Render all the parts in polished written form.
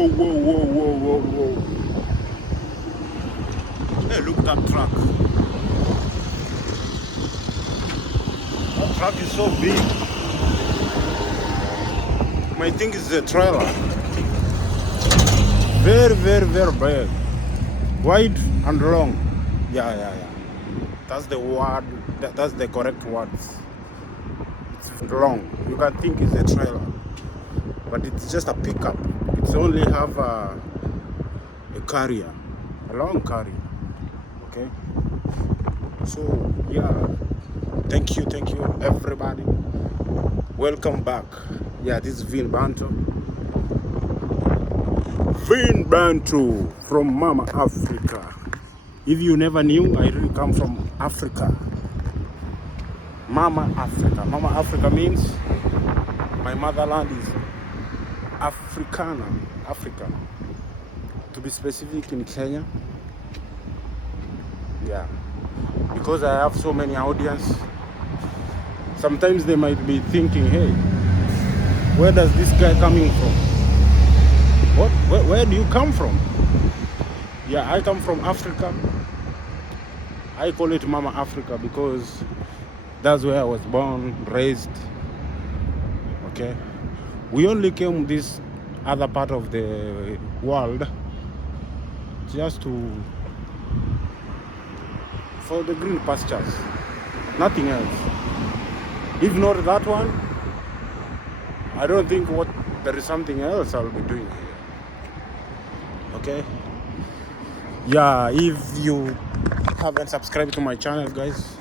Whoa, whoa, whoa, whoa, whoa, whoa. Hey, look at that truck. That truck is so big. My thing is a trailer. Very, very, very big. Wide and long. Yeah. That's the word. That's the correct words. It's long. You can think it's a trailer, but it's just a pickup. It's only have a carrier, a long carrier. Okay. So yeah, thank you everybody. Welcome back. Yeah, this is Vin Bantu from Mama Africa. If you never knew, I really come from Africa. Mama Africa means my motherland is Africa. To be specific, in Kenya. Yeah, because I have so many audience. Sometimes they might be thinking, hey, where does this guy coming from? Where do you come from? Yeah, I come from Africa. I call it Mama Africa because that's where I was born, raised. Okay. We only came this other part of the world just for the green pastures. Nothing else. If not that one, I don't think there is something else I'll be doing here. Okay. Yeah, if you haven't subscribed to my channel, guys,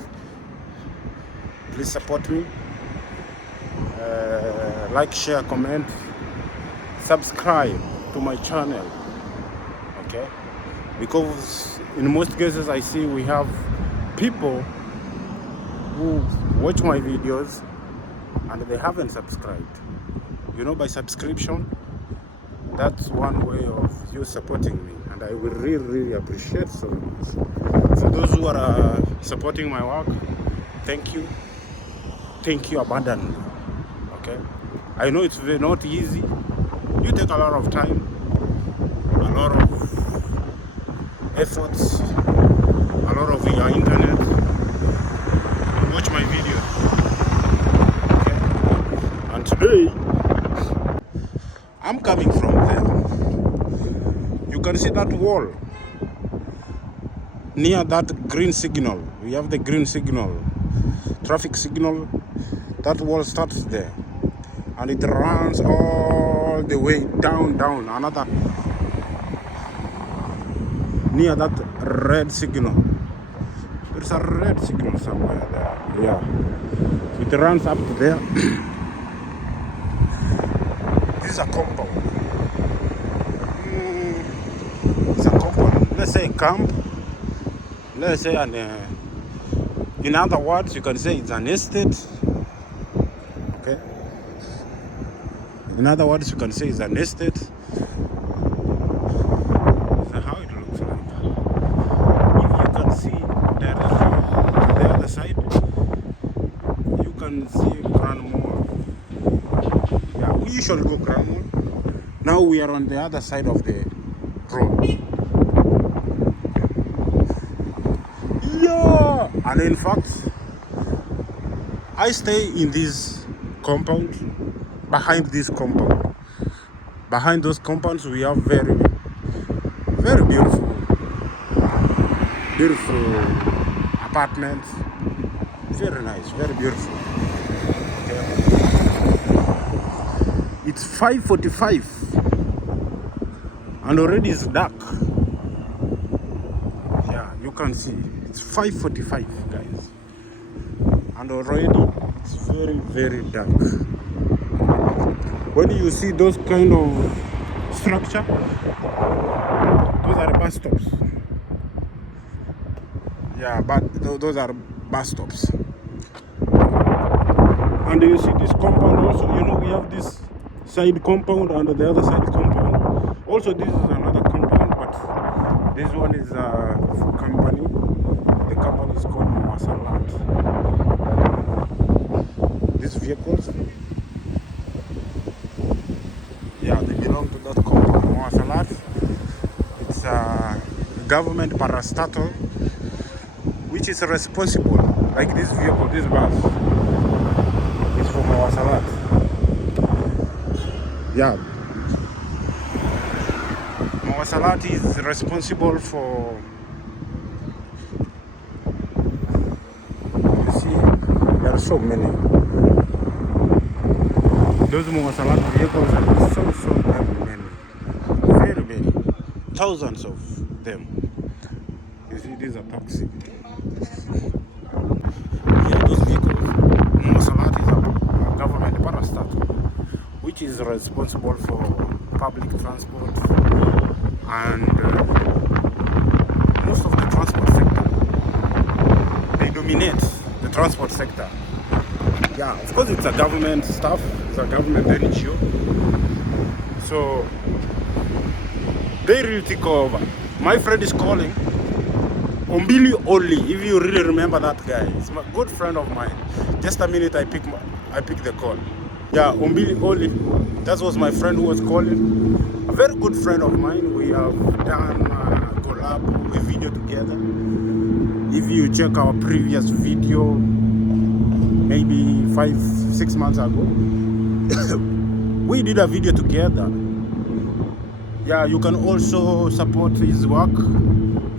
please support me. Like, share, comment, subscribe to my channel. Okay, because in most cases I see we have people who watch my videos and they haven't subscribed. You know, by subscription, that's one way of you supporting me, and I will really appreciate so much. For those who are supporting my work, thank you abundantly. Okay, I know it's not easy. You take a lot of time, a lot of efforts, a lot of your internet to watch my videos. Okay, and today I'm coming from there. You can see that wall near that green signal. We have the green signal, traffic signal. That wall starts there and it runs all the way down another near that red signal. There's a red signal somewhere there. Yeah, it runs up to there. This is a compound. It's a compound. Let's say camp. Let's say in other words, you can say it's an estate. Okay. In other words, you can say it's an estate. So how it looks like. If you can see directly the other side, you can see Grand Mall. Yeah, we usually go Grand Mall. Now we are on the other side of the road. Yeah, and in fact, I stay in this compound. Behind this compound, behind those compounds, we have very beautiful apartments. Very nice, very beautiful. Okay. It's 5:45 and already it's dark. Yeah, you can see it's 5:45, guys, and already it's very dark. When you see those kind of structure, those are bus stops. Yeah, but those are bus stops. And you see this compound also. You know, we have this side compound and the other side compound. Also, this is another compound, but this one is a company. The company is called Masalat. These vehicles, yeah, they belong to that compound. government parastatal which is responsible, like this vehicle, this bus is from Mawasalat. Yeah, Mawasalat is responsible for, you see, there are so many. Those Mawasalat vehicles are so very many, thousands of them. You see, these are taxi. Yeah, those vehicles, Mawasalat is a government parastatal, which is responsible for public transport and most of the transport sector. They dominate the transport sector. Yeah, of course it's a government stuff, it's a government NGO. So they really take over. My friend is calling. Ombili Oli, if you really remember that guy, he's a good friend of mine. Just a minute, I pick the call. Yeah, Ombili Oli, that was my friend who was calling. A very good friend of mine. We have done a collab, a video together. If you check our previous video, maybe 5-6 months ago, we did a video together. Yeah, you can also support his work.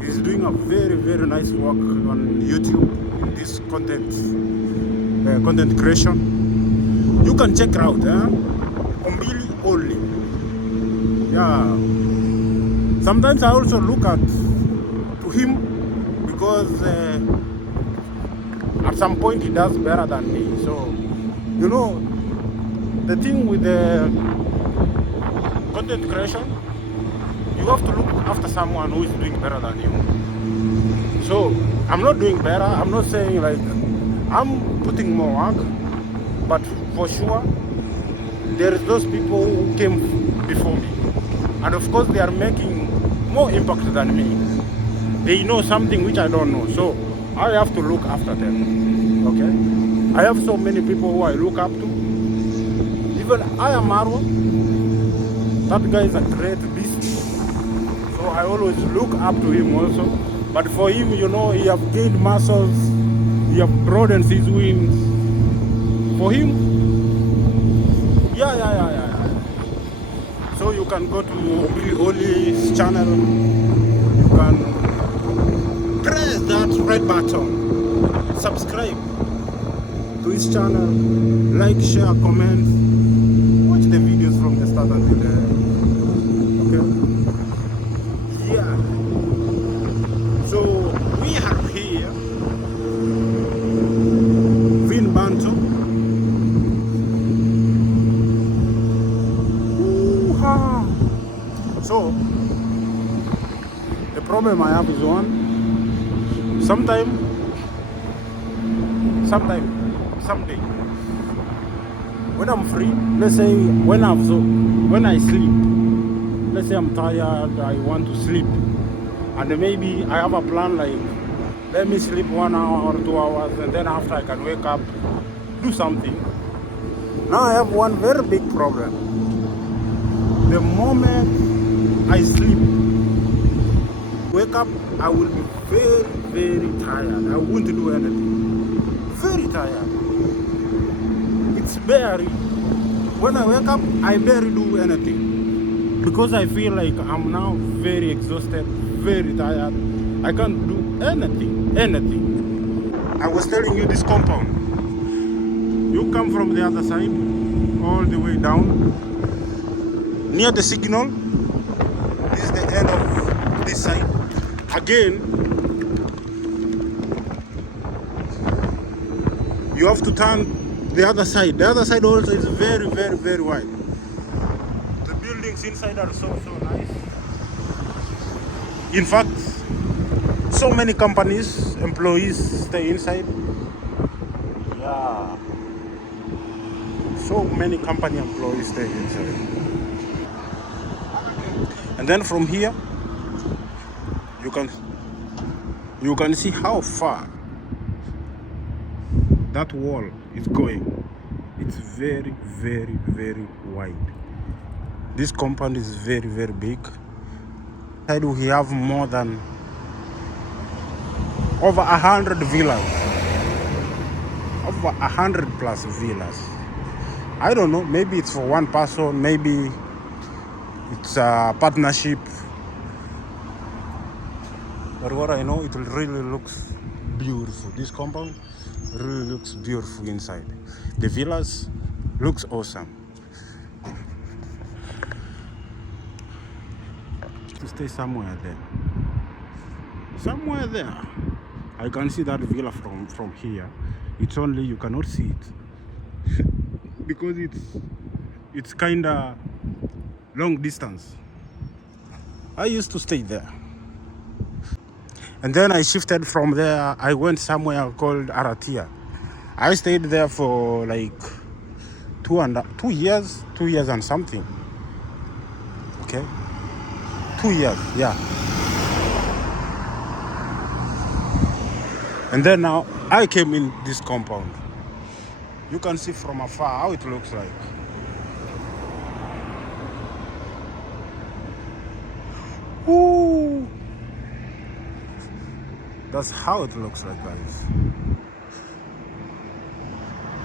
He's doing a very nice work on YouTube in this content creation. You can check it out, Ombili Only. Yeah. Sometimes I also look to him because at some point he does better than me. So, you know, the thing with the content creation, you have to look after someone who is doing better than you. So I'm not doing better. I'm not saying like I'm putting more work, but for sure there is those people who came before me, and of course they are making more impact than me. They know something which I don't know, so I have to look after them. Okay, I have so many people who I look up to. Even I am Marwa. That guy is a great beast. So I always look up to him also. But for him, you know, he have gained muscles, he have broadened his wings. For him, yeah. So you can go to Billy Oli's channel. You can press that red button, subscribe to his channel, like, share, comment, watch the videos from the start until the end. Okay? Yeah. So we are here, Vin Banto. So the problem I have is one. Someday, when I'm free, let's say when I sleep, let's say I'm tired, I want to sleep, and maybe I have a plan like, let me sleep 1 hour or 2 hours, and then after I can wake up, do something. Now I have one very big problem. The moment I sleep, wake up, I will be very tired. I won't do anything. Very tired. It's barely. When I wake up, I barely do anything. Because I feel like I'm now very exhausted, very tired. I can't do anything. I was telling you this compound. You come from the other side, all the way down. Near the signal, this is the end of this side. Again, you have to turn the other side. The other side also is very wide. The buildings inside are so nice. In fact, so many companies, employees stay inside. Yeah. So many company employees stay inside. And then from here, you can see how far that wall is going. It's very wide. This compound is very big. We have more than over 100 villas, over 100 plus villas. I don't know, maybe it's for one person, maybe it's a partnership, but what I know, it really looks beautiful. This compound really looks beautiful inside. The villas looks awesome. To stay somewhere there. I can see that villa from here. It's only you cannot see it because it's kind of long distance. I used to stay there, and then I shifted from there. I went somewhere called Aratia. I stayed there for like 2 years and something. Okay, 2 years, yeah. And then now I came in this compound. You can see from afar how it looks like. Ooh. That's how it looks like, guys.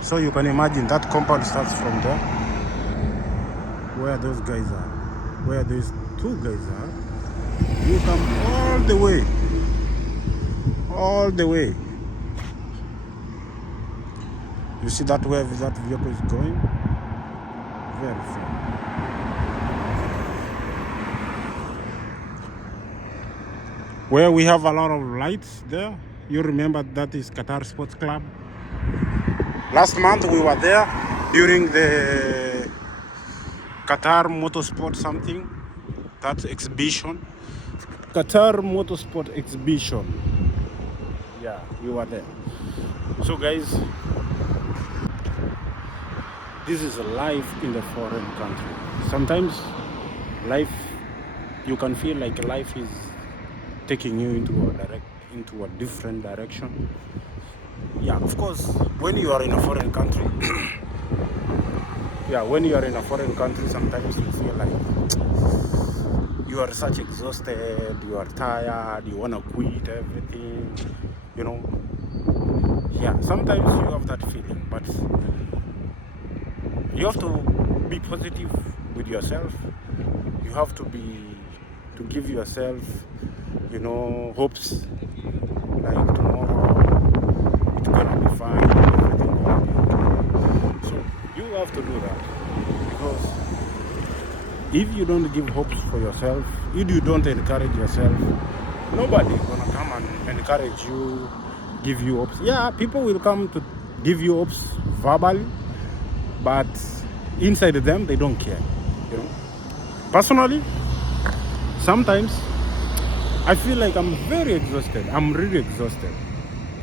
So you can imagine that compound starts from there, where those guys are, where these two guys are. You come all the way. You see that where that vehicle is going? Very far. Where we have a lot of lights there. You remember that is Qatar Sports Club. Last month we were there during the Qatar Motorsport something, that exhibition. Qatar Motorsport exhibition. Yeah, we were there. So guys, this is life in the foreign country. Sometimes life, you can feel like life is taking you into a different direction. Yeah, of course, when you are in a foreign country, sometimes you feel like you are such exhausted, you are tired, you want to quit everything, you know. Yeah, sometimes you have that feeling, but you have to be positive with yourself. You have to give yourself, hopes, like tomorrow it's gonna be fine, everything gonna be okay. So you have to do that, because if you don't give hopes for yourself, if you don't encourage yourself, nobody gonna come and encourage you, give you hopes. Yeah, people will come to give you hopes verbally, but inside them they don't care. Personally, sometimes I feel like I'm very exhausted. I'm really exhausted.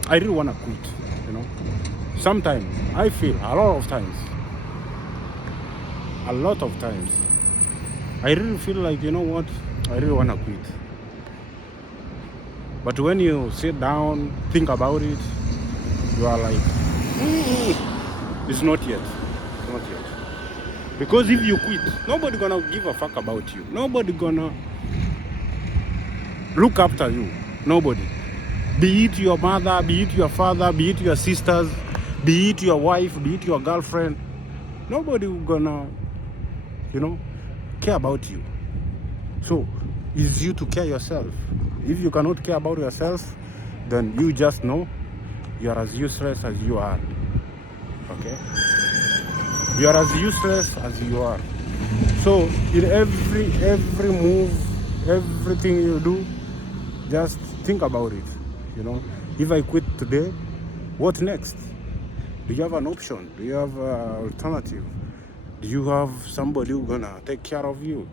I really want to quit. Sometimes I feel a lot of times I really feel like, I really want to quit. But when you sit down, think about it, you are like, it's not yet. Because if you quit, nobody gonna give a fuck about you. Nobody gonna look after you. Nobody. Be it your mother, be it your father, be it your sisters, be it your wife, be it your girlfriend. Nobody gonna, care about you. So it's you to care yourself. If you cannot care about yourself, then you just know you are as useless as you are. Okay? You are as useless as you are. So in every move, everything you do, just think about it. If I quit today, what next? Do you have an option? Do you have an alternative? Do you have somebody who's gonna take care of you?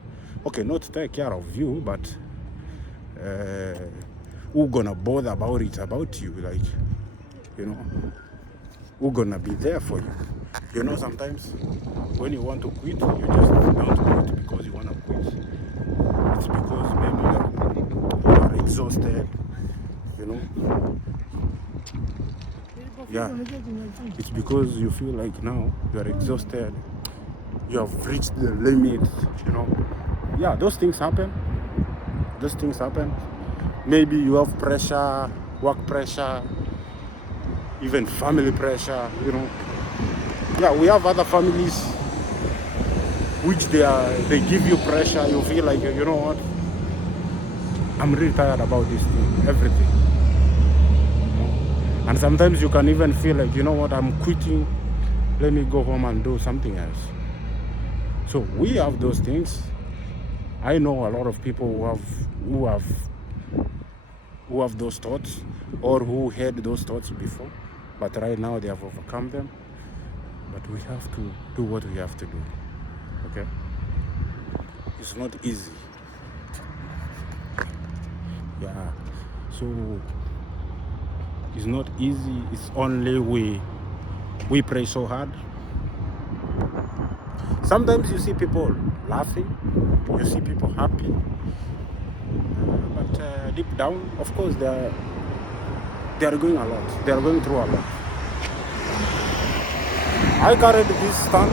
Okay, not take care of you, but who gonna bother about you? Like, who gonna be there for you? Sometimes when you want to quit, you just don't quit because you want to quit. It's because maybe you are exhausted, Yeah, it's because you feel like now you are exhausted, you have reached the limit, Yeah, those things happen. Maybe you have pressure work pressure, even family pressure, you know. Yeah, we have other families which they give you pressure. You feel like, you know what, I'm really tired about this thing, everything. And sometimes you can even feel like, you know what, I'm quitting, let me go home and do something else. So we have those things. I know a lot of people who have those thoughts, or who had those thoughts before, but right now they have overcome them. But we have to do what we have to do. Okay? It's not easy. Yeah. So it's not easy. It's only we pray so hard. Sometimes you see people laughing, you see people happy, but deep down, of course, they are going a lot. They are going through a lot. I carried this stand.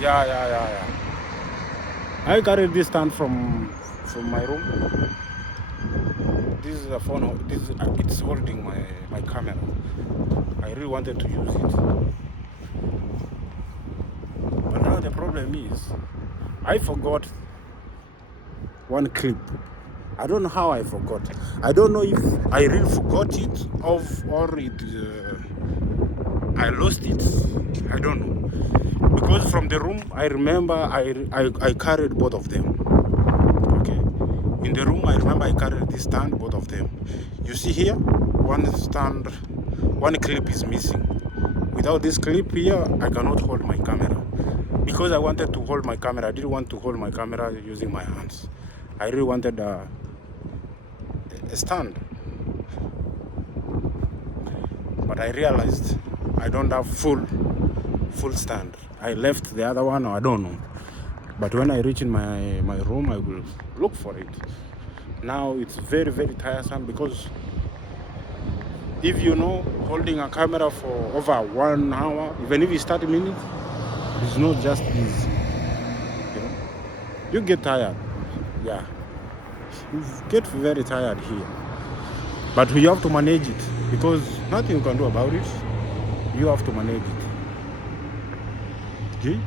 Yeah. I carried this stand from my room. This is a phone. It's holding my camera. I really wanted to use it, but now the problem is, I forgot one clip. I don't know how I forgot. I don't know if I really forgot it or I lost it. I don't know. Because from the room, I remember I carried both of them. Okay. In the room, I remember I carried this stand, both of them. You see here, one clip is missing. Without this clip here, I cannot hold my camera. Because I wanted to hold my camera, I didn't want to hold my camera using my hands. I really wanted a stand. But I realized I don't have full stand. I left the other one, or I don't know. But when I reach in my room, I will look for it. Now it's very, very tiresome, because if you know, holding a camera for over 1 hour, even if it's 30 minutes, it's not just easy. You know, you get tired. Yeah, you get very tired here. But you have to manage it, because nothing you can do about it. You have to manage it. Okay?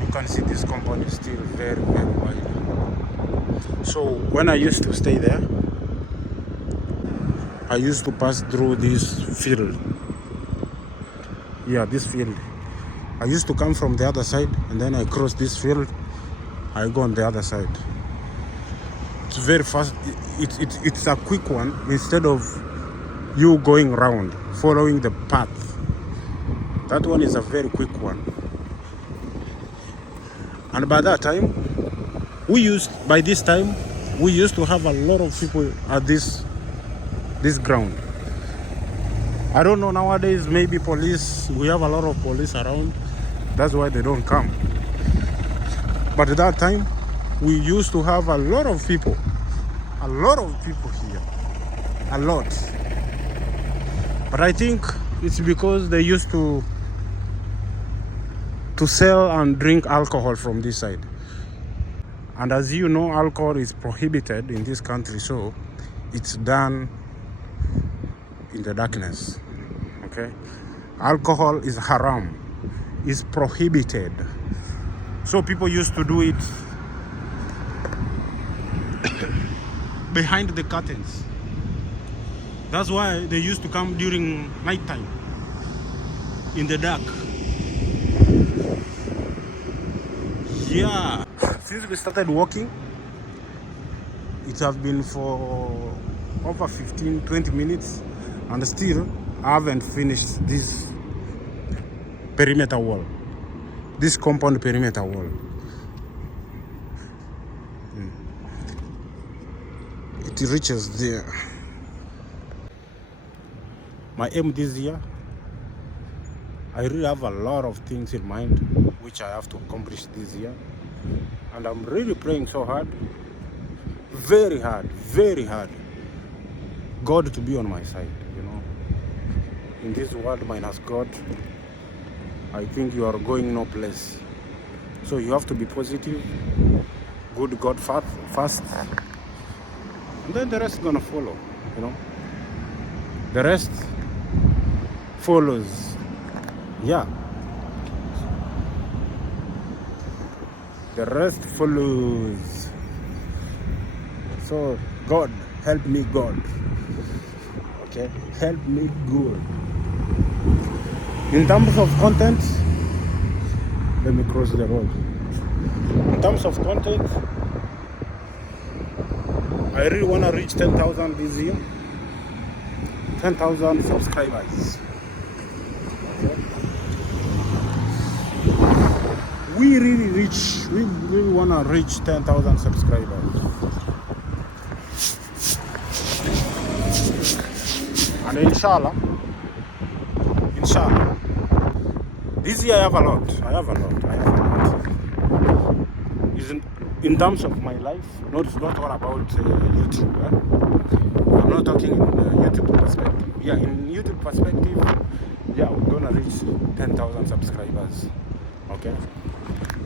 You can see this compound is still very, very wide. So when I used to stay there, I used to pass through this field. Yeah, this field. I used to come from the other side, and then I cross this field. I go on the other side. It's very fast. It's a quick one, instead of you going round, following the path. That one is a very quick one. And by this time, we used to have a lot of people at this ground. I don't know nowadays, maybe police, we have a lot of police around, that's why they don't come. But at that time, we used to have a lot of people here, a lot. But I think it's because they used to sell and drink alcohol from this side. And as you know, alcohol is prohibited in this country, so it's done in the darkness. Okay? Alcohol is haram, is prohibited. So people used to do it behind the curtains. That's why they used to come during night time, in the dark. Yeah. Since we started walking, it has been for over 15-20 minutes, and still I haven't finished this perimeter wall, this compound perimeter wall. It reaches there. My aim this year, I really have a lot of things in mind which I have to accomplish this year, and I'm really praying so hard, very hard, God to be on my side. You know, in this world minus God, I think you are going no place. So you have to be positive, good God first, and then the rest is gonna follow. You know, the rest follows. Yeah, the rest follows. So God, help me, God. Okay, help me, God. In terms of content, let me cross the road. In terms of content, I really want to reach 10,000 this year. 10,000 subscribers. Okay. We really want to reach 10,000 subscribers. And inshallah, this year I have a lot. In terms of my life, not all about YouTube. I'm not talking in YouTube perspective. Yeah, in YouTube perspective, yeah, we're gonna reach 10,000 subscribers. Okay.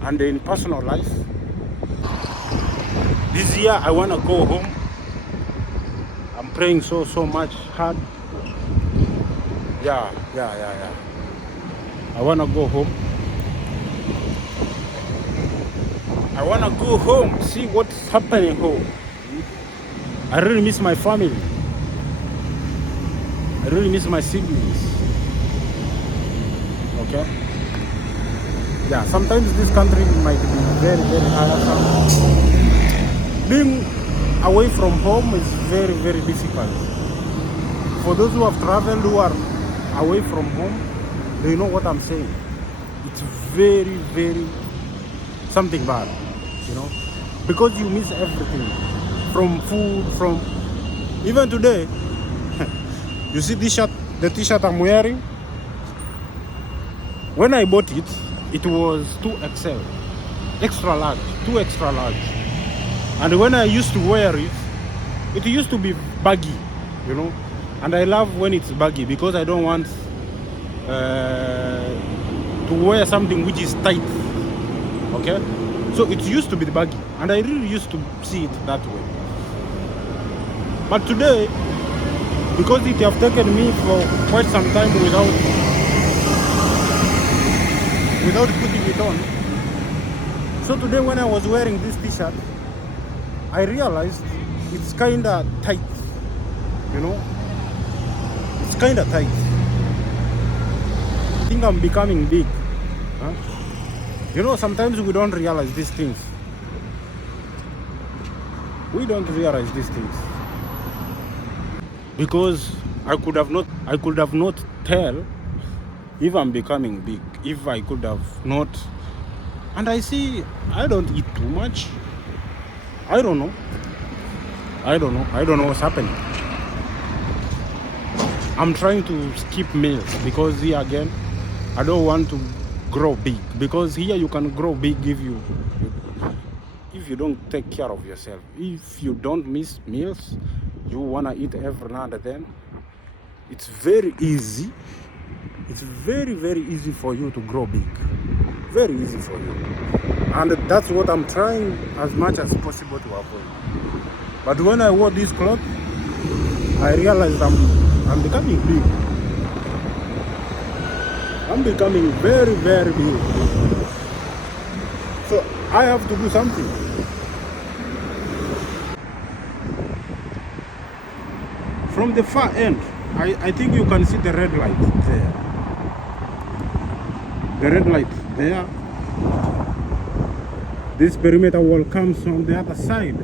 And in personal life, this year I wanna go home. I'm praying so much hard. Yeah. I wanna go home. I wanna go home, see what's happening home. I really miss my family. I really miss my siblings. Okay? Yeah, sometimes this country might be very tiresome. Being away from home is very difficult. For those who have traveled, who are away from home, they know what I'm saying. It's very something bad, you know, because you miss everything, from food, from even today. You see the t-shirt I'm wearing. When I bought it, it was 2XL, extra large, 2 extra large. And when I used to wear it, it used to be baggy, you know. And I love when it's baggy because I don't want to wear something which is tight. Okay, so it used to be baggy, and I really used to see it that way. But today, because it have taken me for quite some time without putting it on, so today when I was wearing this t-shirt, I realized it's kinda tight, you know. It's kinda tight. I think I'm becoming big. Huh? You know, sometimes we don't realize these things. We don't realize these things. Because I could have not tell if I'm becoming big, if I could have not. And I see I don't eat too much. I don't know what's happening. I'm trying to skip meals because here again, I don't want to grow big, because here you can grow big if you don't take care of yourself. If you don't miss meals, you wanna eat every now and then. It's very easy. It's very easy for you to grow big. Very easy for you, and that's what I'm trying as much as possible to avoid. But when I wore this cloth, I realized I'm becoming big. I'm becoming very big. So I have to do something. From the far end, I think you can see the red light there. The red light there. This perimeter wall comes on the other side.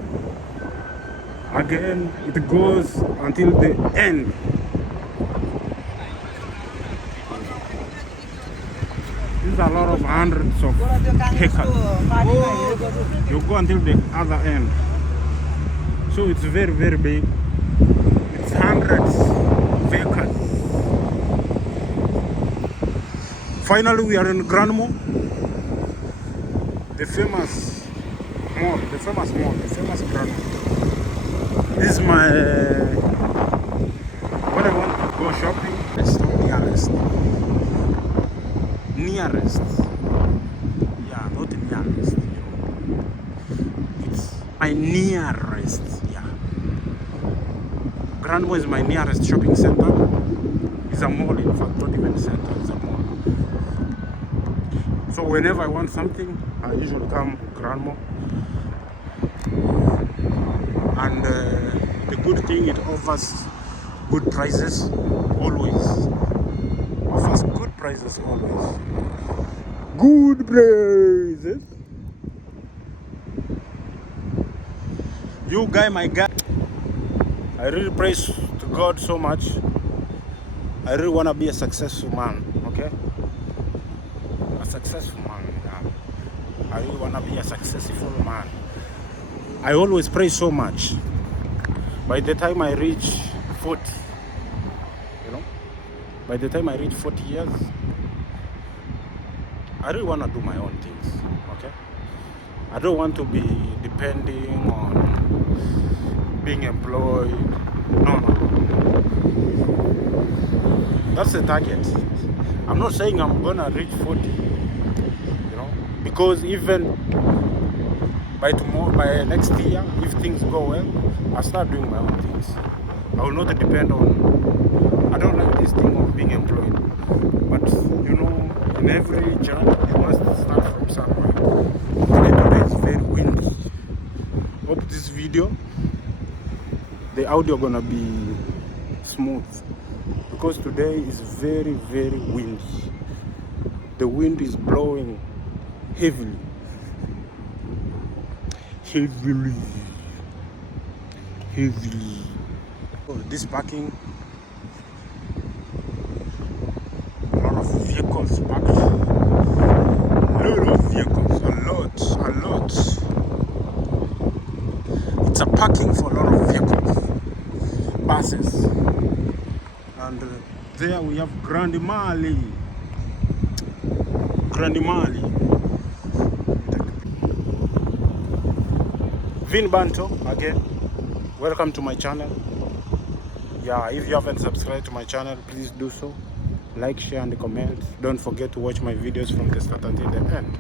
Again, it goes until the end. These are a lot of hundreds of hectares. You go until the other end. So it's very big. It's hundreds of acres. Finally, we are in Grand Mall. The famous Grand Mall. This is my when I want to go shopping. It's nearest. Yeah, not nearest. My nearest, yeah. Grandmo is my nearest shopping center. It's a mall, in fact, not even a center, it's a mall. So whenever I want something, I usually come Grandmo. And the good thing, it offers good prices always. Offers good prices always. Good prices. You guy, my guy. I really praise to God so much. I really want to be a successful man, okay? A successful man, yeah. I really want to be a successful man. I always pray so much. By the time I reach 40, you know, by the time I reach 40 years, I really want to do my own things, okay? I don't want to be depending on being employed. No. That's the target. I'm not saying I'm gonna reach 40, you know, because even by tomorrow, by next year, if things go well, I'll start doing my own things. I will not depend on, I don't like this thing of being employed. But you know, in every job, you must start from somewhere. And today is very windy. Hope this video, the audio gonna be smooth. Because today is very, very windy. The wind is blowing heavily. Heavily. Oh, this parking, a lot of vehicles parked. A lot of vehicles, a lot. It's a parking for a lot of vehicles, buses. And there we have Grandi Mali. Vin Banto again. Welcome to my channel. Yeah, if you haven't subscribed to my channel, please do so. Like, share, and comment. Don't forget to watch my videos from the start until the end.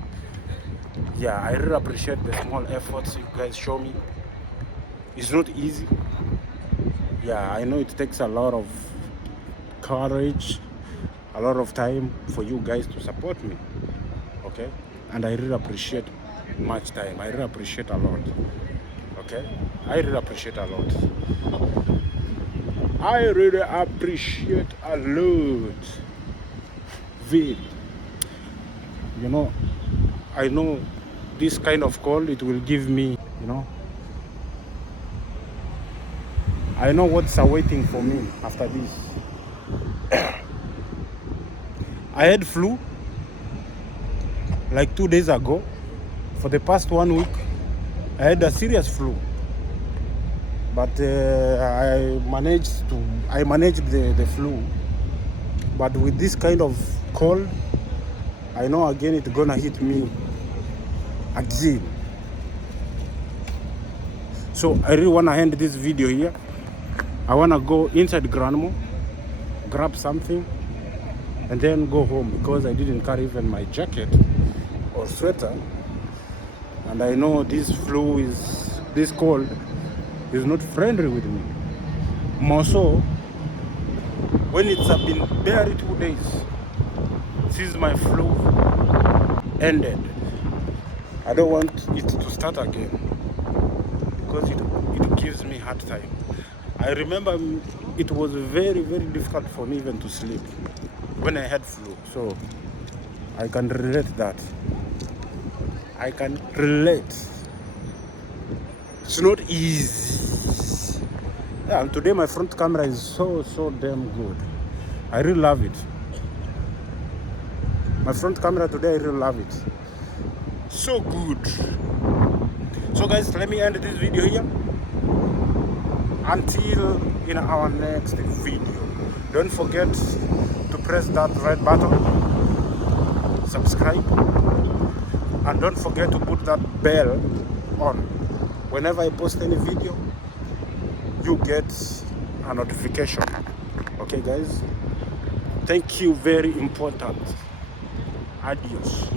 Yeah, I really appreciate the small efforts you guys show me. It's not easy. Yeah, I know it takes a lot of courage, a lot of time for you guys to support me, okay? And I really appreciate much time. I really appreciate a lot, okay? I really appreciate a lot. I really appreciate a lot. Vid, you know, I know this kind of call, it will give me, you know, I know what's awaiting for me after this. I had flu like 2 days ago. For the past 1 week, I had a serious flu. But I managed the flu. But with this kind of cold, I know again it's gonna hit me again. So I really wanna end this video here. I wanna go inside Granmo, grab something, and then go home because I didn't carry even my jacket or sweater. And I know this cold is not friendly with me. More so when it's been barely 2 days since my flu ended. I don't want it to start again because it gives me hard time. I remember it was very, very difficult for me even to sleep when I had flu. So I can relate that. I can relate. It's not easy. Yeah, and today my front camera is so damn good. I really love it. My front camera today, I really love it. So good. So guys, let me end this video here. Until in our next video. Don't forget to press that red button, subscribe, and don't forget to put that bell on. Whenever I post any video, you get a notification. Okay guys, thank you, very important. Adios.